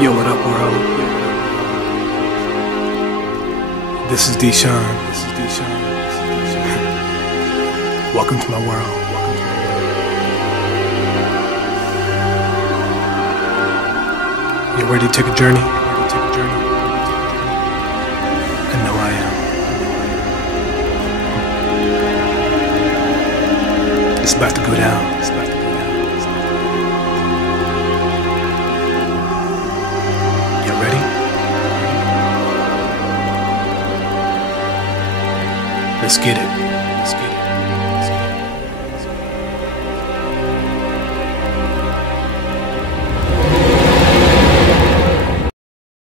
Yo, what up, world? This is Deshaun. Welcome to my world. You ready to take a journey? I know I am. It's about to go down. You ready? Let's get it.